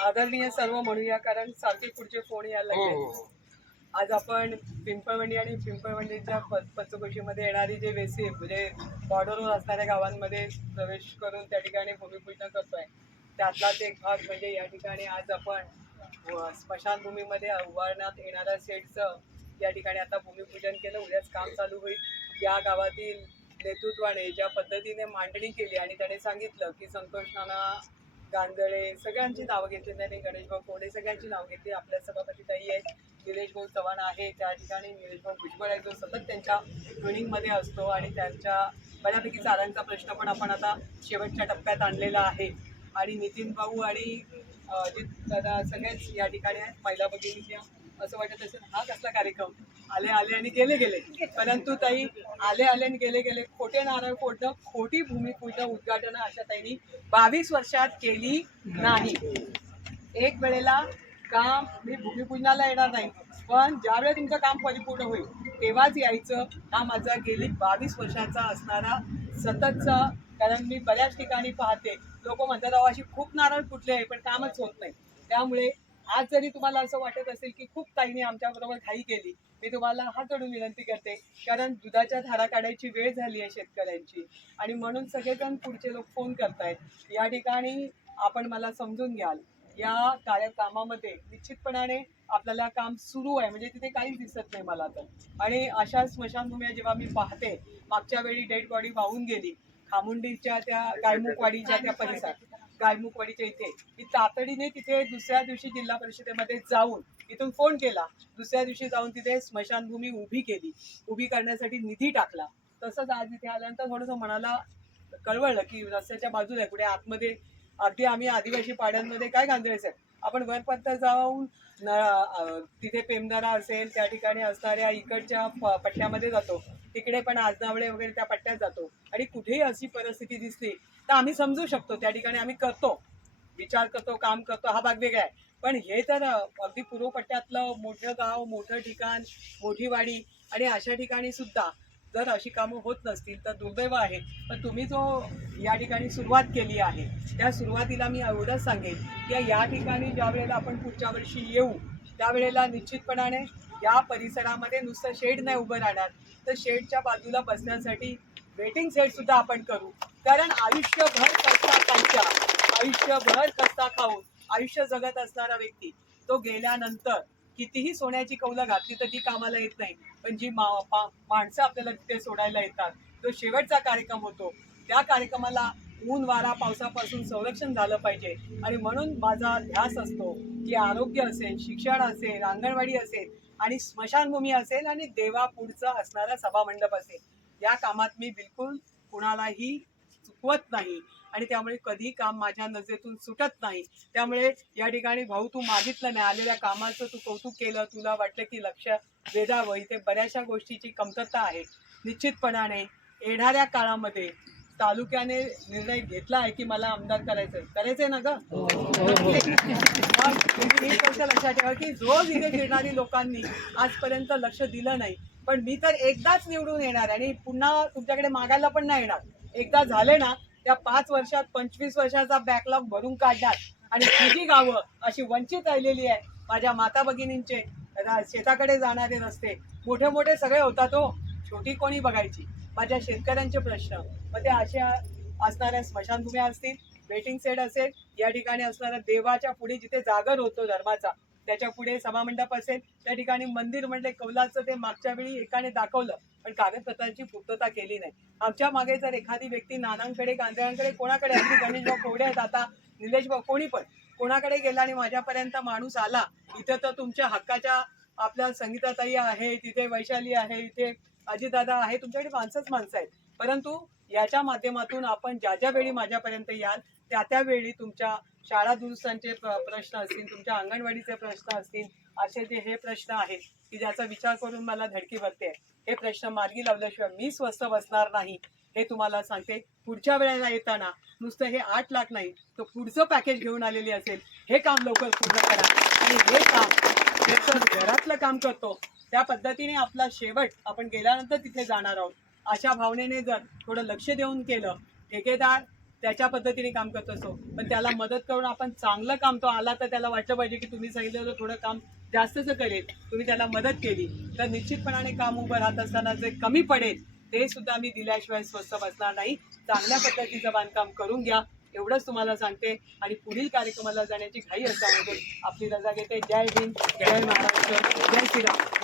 आदरणीय सर्व म्हणूया कारण सारखे पुढचे फोन यायला हो लागले? हो हो. आज आपण पिंपळवंडी आणि पिंपळवंडीच्या पंचकोशीमध्ये येणारी जे वेसी म्हणजे बॉर्डरवर असणाऱ्या गावांमध्ये प्रवेश करून त्या ठिकाणी भूमिपूजन करतोय. त्यातलाच एक भाग म्हणजे या ठिकाणी आज आपण स्मशानभूमीमध्ये उभारण्यात येणाऱ्या सेटचं या ठिकाणी आता भूमिपूजन केलं उद्याच काम चालू होईल. या गावातील नेतृत्वाने ज्या पद्धतीने मांडणी केली आणि त्याने सांगितलं की संतोष नाना गांजळे सगळ्यांची नावं घेतली त्यांनी. गणेश भाऊ कोडे सगळ्यांची नावं घेतली. आपल्या सभापती ताई आहेत. निलेश भाऊ चव्हाण आहे. त्या ठिकाणी निलेश भाऊ भुजबळ आहे जो सतत त्यांच्या ट्रेनिंगमध्ये असतो आणि त्यांच्या बऱ्यापैकी चालांचा प्रश्न पण आपण आता शेवटच्या टप्प्यात आणलेला आहे. आणि नितीन भाऊ आणि अं, अजित दादा सगळेच या ठिकाणी आहेत. महिला भगिनी असं वाटत असेल हा कसला कार्यक्रम? आले आले आणि गेले गेले. परंतु ताई आले आले आणि गेले गेले. खोटे नारळ फोडणं खोटी भूमिपूजन उद्घाटन अशा ताईंनी बावीस वर्षात केली नाही. एक वेळेला काम मी भूमिपूजनाला येणार नाही. पण ज्यावेळेला तुमचं काम परिपूर्ण होईल तेव्हाच यायचं. हा माझा गेली बावीस वर्षाचा असणारा सततचा कारण मी बऱ्याच ठिकाणी पाहते. लोक म्हणतात अशी खूप नारळ फुटले आहे पण कामच होत नाही. त्यामुळे आज जरी तुम्हाला असं वाटत असेल की खूप ताईने आमच्याबरोबर घाई केली मी तुम्हाला हात जोडून विनंती करते कारण दुधाच्या धारा काढायची वेळ झाली आहे शेतकऱ्यांची. आणि म्हणून सगळेजण पुढचे लोक फोन करतायत. या ठिकाणी आपण मला समजून घ्याल या कार्य कामामध्ये निश्चितपणाने आपल्याला काम सुरू आहे म्हणजे तिथे काहीच दिसत नाही मला तर. आणि अशा स्मशानभूम्या जेव्हा मी पाहते मागच्या वेळी डेड बॉडी वाहून गेली खामुंडीच्या त्या गायमुखवाडीच्या त्या परिसरात. गायमुखवाडीच्या इथे. मी तातडीने तिथे दुसऱ्या दिवशी जिल्हा परिषदेमध्ये जाऊन इथून फोन केला. दुसऱ्या दिवशी जाऊन तिथे स्मशानभूमी उभी केली. उभी करण्यासाठी निधी टाकला. तसंच आज इथे आल्यानंतर थोडंसं मनाला कळवळलं की रस्त्याच्या बाजूला आहे. कुठे आतमध्ये अगदी आम्ही आदिवासी पाड्यांमध्ये काय गांधळेच आहे? आपण वरपर्यंत जाऊन तिथे पेमदारा असेल त्या ठिकाणी असणाऱ्या इकडच्या प- पट्ट्यामध्ये जातो. तिकडे पण आजनावळे वगैरे त्या पट्ट्यात जातो. आणि कुठेही अशी परिस्थिती दिसली तर आम्ही समजू शकतो त्या ठिकाणी आम्ही करतो. विचार करतो काम करतो हा भाग वेगळा आहे. पण हे तर अगदी पूर्व पट्ट्यातलं मोठं गाव मोठं ठिकाण मोठी वाडी आणि अशा ठिकाणी सुद्धा जर अशी कामं होत नसतील तर दुर्दैव आहे. पण तुम्ही जो या ठिकाणी सुरुवात केली आहे त्या सुरुवातीला मी एवढंच सांगेन की या ठिकाणी ज्या वेळेला आपण पुढच्या वर्षी येऊ त्यावेळेला निश्चितपणाने या परिसरामध्ये नुसतं शेड नाही उभं राहणार. तर शेडच्या बाजूला बसण्यासाठी वेटिंग सेट सुद्धा आपण करू. कारण आयुष्यभर कष्टा खायच्या आयुष्यभर कष्टा खाऊन आयुष्य जगत असणारा व्यक्ती तो गेल्यानंतर कितीही सोन्याची कौलं घातली तर ती कामाला येत नाही. पण जी मा माणसं आपल्याला तिथे सोडायला येतात तो शेवटचा कार्यक्रम होतो. त्या कार्यक्रमाला ऊन वारा पावसापासून संरक्षण झालं पाहिजे. आणि म्हणून माझा ध्यास असतो की आरोग्य असेल शिक्षण असेल अंगणवाडी असेल आणि स्मशानभूमी असेल आणि देवापुढचं असणारा सभामंडप असेल. या कामात मी बिलकुल कुणालाही चुकवत नाही. आणि त्यामुळे कधी काम माझ्या नजरेतून सुटत नाही. त्यामुळे या ठिकाणी भाऊ तू मागितलं नाही. आलेल्या कामाचं तू कौतुक केलं. तुला वाटलं की लक्ष वेधावं. इथे बऱ्याचशा गोष्टीची कमतरता आहे. निश्चितपणाने येणाऱ्या काळामध्ये तालुक्याने निर्णय घेतला आहे की मला आमदार करायचंय करायचंय ना गोष्ट लक्षात ठेवा की रोज इथे फिरणारी लोकांनी आजपर्यंत लक्ष दिलं नाही. पण मी तर एकदाच निवडून येणार आणि पुन्हा तुमच्याकडे मागायला पण नाही येणार. एकदा झाले ना त्या पाच वर्षात पंचवीस वर्षाचा बॅकलॉग भरून काढणार. आणि तुझी गावं अशी वंचित राहिलेली आहे माझ्या माता भगिनींचे शेताकडे जाणारे रस्ते. मोठे मोठे सगळे होतात हो. छोटी कोणी बघायची. माझ्या शेतकऱ्यांचे प्रश्न. मग ते अशा असणाऱ्या स्मशानभूम्या असतील वेटिंग सेट असेल या ठिकाणी असणाऱ्या देवाच्या पुढे जिथे जागर होतो धर्माचा त्याच्या पुढे सभामंडप असेल त्या ठिकाणी मंदिर म्हणले कौलाचं ते मागच्या वेळी एकाने दाखवलं पण कागदपत्रांची पूर्तता केली नाही. आमच्या मागे जर एखादी व्यक्ती नानांकडे गांधळ्यांकडे कोणाकडे अगदी गणेशभाऊ कोवडे आहेत आता निलेशभाऊ कोणी पण कोणाकडे गेला आणि माझ्यापर्यंत माणूस आला इथं तर तुमच्या हक्काच्या आपल्या संगीताताई आहे तिथे वैशाली आहे इथे अजितदादा आहे तुमच्याकडे माणसंच माणसं आहेत. परंतु याच्या माध्यमातून आपण ज्या ज्या वेळी माझ्यापर्यंत याल त्या त्या वेळी तुमच्या शाळा दुरुस्तांचे प्रश्न असतील तुमच्या अंगणवाडीचे प्रश्न असतील असे जे हे प्रश्न आहेत की ज्याचा विचार करून मला धडकी भरते हे प्रश्न मार्गी लावल्याशिवाय मी स्वस्त बसणार नाही हे तुम्हाला सांगते. पुढच्या वेळेला येताना नुसतं हे आठ लाख नाही तर पुढचं पॅकेज घेऊन आलेली असेल हे काम लवकर पूर्ण करा. आणि हे काम घरातलं काम करतो त्या पद्धतीने आपला शेवट आपण गेल्यानंतर तिथे जाणार आहोत. अशा भावनेने जर थोडं लक्ष देऊन केलं ठेकेदार त्याच्या पद्धतीने काम करत असतो पण त्याला मदत करून आपण चांगलं काम तो आला तर त्याला वाटलं पाहिजे की तुम्ही सांगितलं थोडं काम जास्तच करेल तुम्ही त्याला मदत केली तर निश्चितपणाने काम उभं राहत असताना जे कमी पडेल ते सुद्धा मी दिल्याशिवाय स्वस्त बसणार नाही. चांगल्या पद्धतीचं बांधकाम करून घ्या एवढंच तुम्हाला सांगते. आणि पुढील कार्यक्रमाला जाण्याची घाई असल्यामध्ये आपली रजा घेते. जय हिंद जय महाराष्ट्र जय श्रीराम.